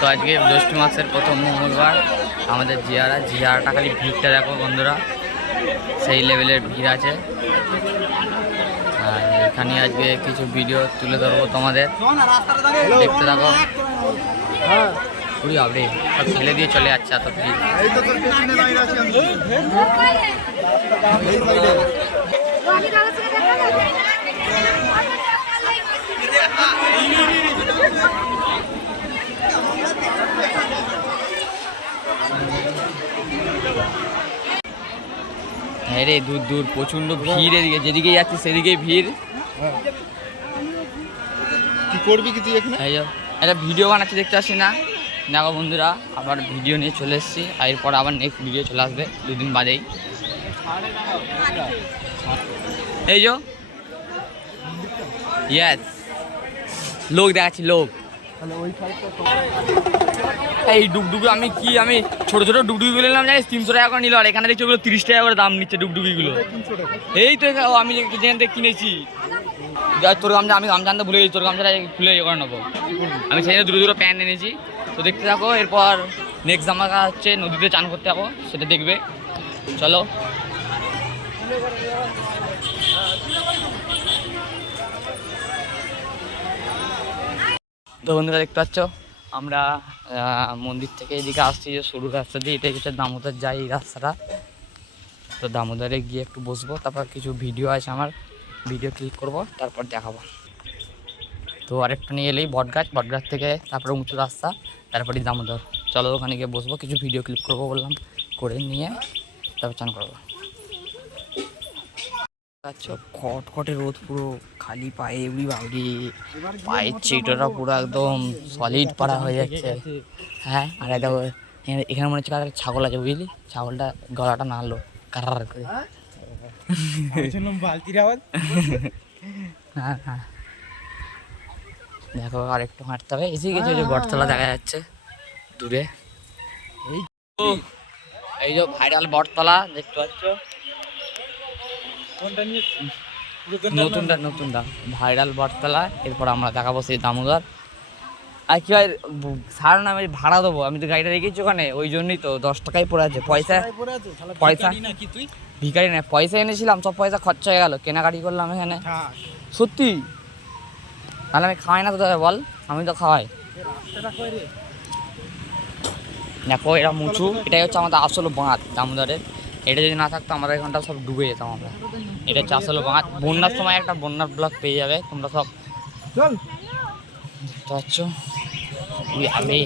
তো আজকে জ্যৈষ্ঠ মাসের প্রথম মঙ্গলবার আমাদের জিয়ারা। জিয়ারাটা খালি ভিড়টা দেখো বন্ধুরা সেই লেভেলের ভিড় আছে। আর এখানে আজকে কিছু ভিডিও তুলে ধরবো তোমাদের। দেখতে থাকো। পুরি আবরে সব ফেলে দিয়ে চলে যাচ্ছে এত ভিড়। এই তো তোর পেছনে দাঁড়িয়ে আছি আমি এই সাইডে হ্যাঁ রে দূর দূর প্রচণ্ড ভিড় এদিকে যেদিকে যাচ্ছে সেদিকেই ভিড়। কি করবি কি তুই এখানে? একটা ভিডিও বানাচ্ছি দেখতে আসি না? দেখো বন্ধুরা আবার ভিডিও নিয়ে চলে এসেছি আর এরপর আবার নেক্সট ভিডিও চলে আসবে দুদিন বাদেই। এই যো ইয়েস লোক দেখাচ্ছি লোক। এই ডুগডুগি আমি কি আমি ছোট ছোট ডুগডুগিগুলো নিলাম জানিস? তিনশো টাকা করে নিল আর এখানে দেখছি ওগুলো তিরিশ টাকা করে দাম নিচ্ছে ডুগডুগিগুলো এই তো আমি যেখান থেকে কিনেছি। তোর গামছা আমি গামছা আনতে ভুলে গেছি তোর গামছাটা খুলে ইয়ে করে নেব। আমি সেই জন্য দুটো দুটো প্যান্ট এনেছি। তো দেখতে থাকো এরপর নেক্সট জামা হচ্ছে নদীতে চান করতে যাব সেটা দেখবে। চলো। তো বন্ধুরা দেখতে পাচ্ছ, আমরা মন্দির থেকে এদিকে আসছি যে সরু রাস্তা দিয়ে এটা হচ্ছে দামোদর যাই এই রাস্তাটা। তো দামোদরে গিয়ে একটু বসবো, তারপর কিছু ভিডিও আছে আমার ভিডিও ক্লিক করব, তারপর দেখাবো। তো আরেকটু নিয়ে এলেই বটগাছ বটগাছ থেকে তারপরে উঁচু রাস্তা তারপরে দামোদর। চলো ওখানে গিয়ে বসবো, কিছু ভিডিও ক্লিক করব বললাম, করে নিয়ে তারপর চান করব। খটখটে রোদ পুরো খালি পায়ে এবড়ি বাবড়ি পায়ের চিটোটা পুরো একদম সলিড পাড়া হয়ে যাচ্ছে। হ্যাঁ আর দেখো এখানে- এখানে মনে হচ্ছে কার ছাগল আছে বুঝলি? ছাগলটা গলাটা নাড়লো কারার করে। বালতির আওয়াজ। হ্যাঁ হ্যাঁ। দেখো আর একটু হাঁটতে হবে। এসে গেছে যে বটতলা দেখা যাচ্ছে দূরে। এই এই যে ভাইরাল বটতলা দেখতে পাচ্ছ? নতুনটা নতুনটা ভাইরাল বটতলা এরপর আমরা দেখাবো সেই দামোদর। আর কি হয় ছাড় না আমি ভাড়া দেবো। আমি তো গাড়িটা রেখেছি ওখানে ওই জন্যই তো দশ টাকায় পড়ে আছে। পয়সা পয়সা। ভিখারি না পয়সা এনেছিলাম সব পয়সা খরচা হয়ে গেল। কেনাকাটি করলাম এখানে। সত্যি? তাহলে আমি খাওয়াই না তো দাদা বল। আমি তো খাওয়াই। দেখো এটা মুচু। এটাই হচ্ছে আমাদের আসল বাঁধ দামোদরের। এটা যদি না থাকতো আমাদের এখানটা সব ডুবে যেতাম আমরা। এটা চাষ হলো বন্যার সময় একটা বন্যার ব্লক পেয়ে যাবে তোমরা সব আমি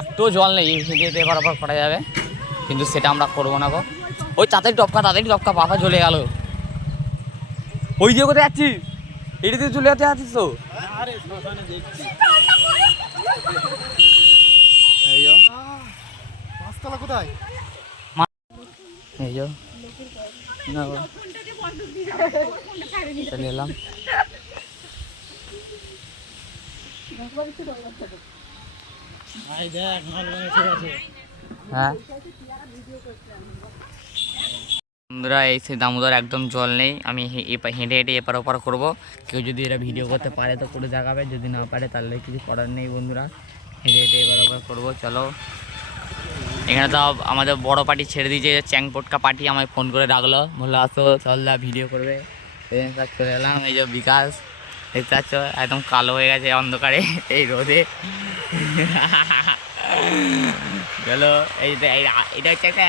একটু জল নেই এই ভিডিওতে এবার আবার করা যাবে কিন্তু সেটা আমরা করব না গো। ওই তাড়াতাড়ি টপকা তাড়াতাড়ি টপকা পাপা চলে গেল। ওই দিয়ে কোথায় যাচ্ছিস? এটা দিয়ে চলে যেতে আছিস তো? কোথায়? এই যো না চলে এলাম। হ্যাঁ। বন্ধুরা এই সে দামোদর একদম জল নেই। আমি হেঁটে হেঁটে এপার ওপার করব। কেউ যদি এরা ভিডিও করতে পারে তো করে দেখাবে যদি না পারে তাহলে কিছু করার নেই বন্ধুরা। হেঁটে হেঁটে এপার ওপার করব। চলো। এখানে তো আমাদের বড় পার্টি ছেড়ে দিয়েছে, চ্যাং পটকা পার্টি আমায় ফোন করে ডাকলো বলল, আসো চলদা ভিডিও করবে। চলে এলাম, এই যে বিকাশ, দেখতে পাচ্ছ, একদম কালো হয়ে গেছে অন্ধকারে, এই রোদে। চলো এই- এটা হচ্ছে একটা,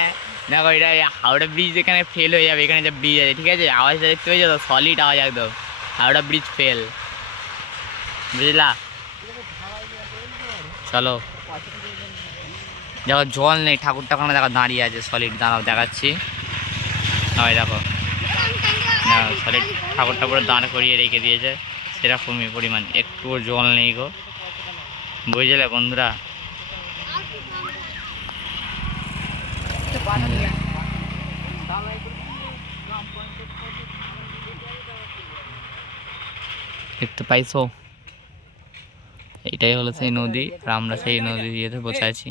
দেখো, এটা হাওড়া ব্রিজ এখানে ফেল হয়ে যাবে, এখানে যে ব্রিজ আছে, ঠিক আছে? আওয়াজটা দেখতে পেয়েছ তো? সলিড আওয়াজ একদম। হাওড়া ব্রিজ ফেল বুঝলা? চলো। দেখো, জল নেই, ঠাকুরটা ওখানে দেখো দাঁড়িয়ে আছে সলিড দাঁড়াও, দেখাচ্ছি। হয় দেখো সলিড ঠাকুরটা পুরো দাঁড় করিয়ে রেখে দিয়েছে, সেরকমই পরিমাণ, একটুও জল নেই গো। বুঝলে বন্ধুরা? দেখতে পাইছো? এটাই হলো সেই নদী, আর আমরা সেই নদী দিয়ে বসে আছি।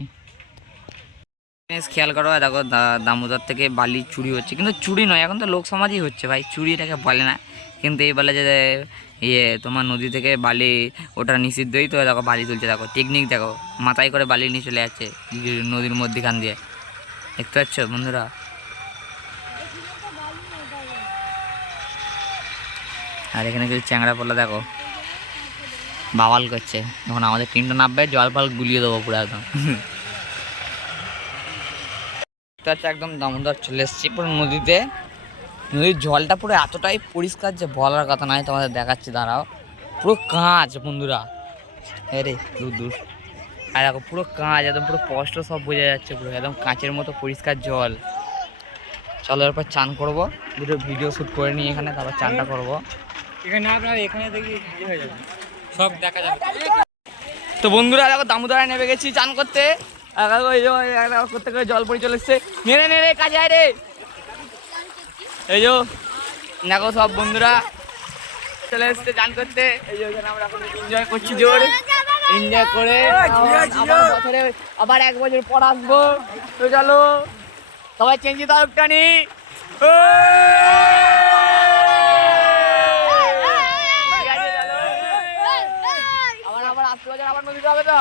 খেয়াল করো দেখো দামোদর থেকে বালি চুরি হচ্ছে। কিন্তু চুরি নয়, এখন তো লোক সমাজই হচ্ছে ভাই, চুরি এটাকে বলে না। কিন্তু এই বলে যে ইয়ে তোমার নদী থেকে বালি, ওটা নিষিদ্ধই তো দেখো, বালি তুলছে, দেখো টেকনিক দেখো, মাথায় করে বালি নিয়ে চলে যাচ্ছে, নদীর মধ্যেখান দিয়ে। দেখতে পাচ্ছ, বন্ধুরা? আর এখানে কিছু চ্যাংড়া পড়লে দেখো, বাওয়াল করছে। যখন আমাদের টিমটা নামবে, জল ফল গুলিয়ে দেবো পুরো একদম। দেখতে পাচ্ছ একদম দামোদর চলে এসেছি পুরো নদীতে। নদীর জলটা পুরো এতটাই পরিষ্কার যে বলার কথা নয় তোমাদের দেখাচ্ছি দাঁড়াও। পুরো কাঁচ বন্ধুরা। আরে দূর দূর। আর দেখো পুরো কাঁচ একদম পুরো স্পষ্ট সব বোঝা যাচ্ছে পুরো একদম কাঁচের মতো পরিষ্কার জল। চলো এরপর চান করব। দুটো ভিডিও শ্যুট করে নিই এখানে তারপর চানটা করব। এখানে আপনার এখানে দেখি হয়ে যাবে। সব দেখা যাবে। তো বন্ধুরা দেখো দামোদরায় নেমে গেছি চান করতে। করতে করে জল পড়ে চলে এসছে নেড়ে নেড়ে কাজে আয় রে এই যে দেখো সব বন্ধুরা চলে এসছে চান করতে এই যে আমরা এখন এনজয় করছি জোর এনজয় করে আবার বছরে আবার এক বছর পর আসব তো চলো সবাই চেঞ্জি আছে, চলো। আবার আবার আসতে বছর আবার নদীতে হবে তো